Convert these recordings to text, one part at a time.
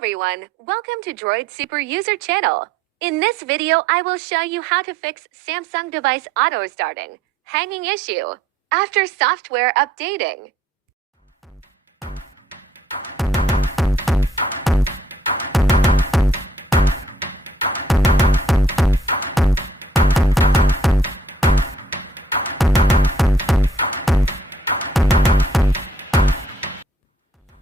everyone, welcome to Droid Super User channel. In this video, I will show you how to fix Samsung device auto-starting hanging issue after software updating.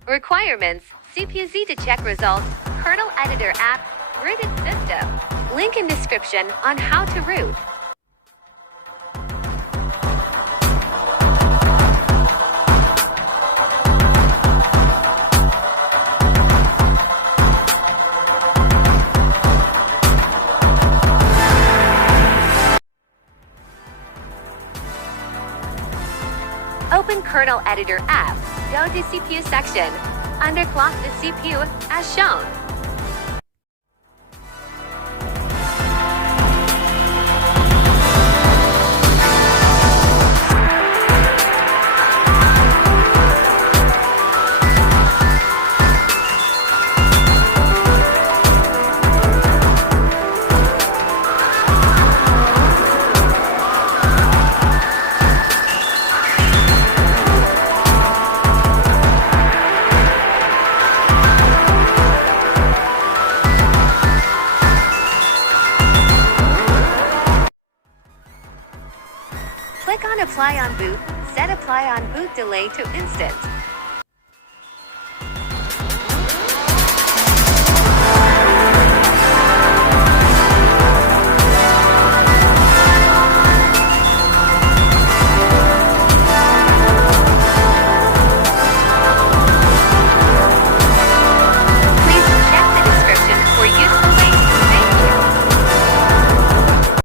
Requirements: CPU to check results, kernel editor app, rooted system. Link in description on how to root. Open kernel editor app. Go to CPU section. Underclock the CPU as shown. Click on Apply on Boot, set Apply on Boot Delay to Instant.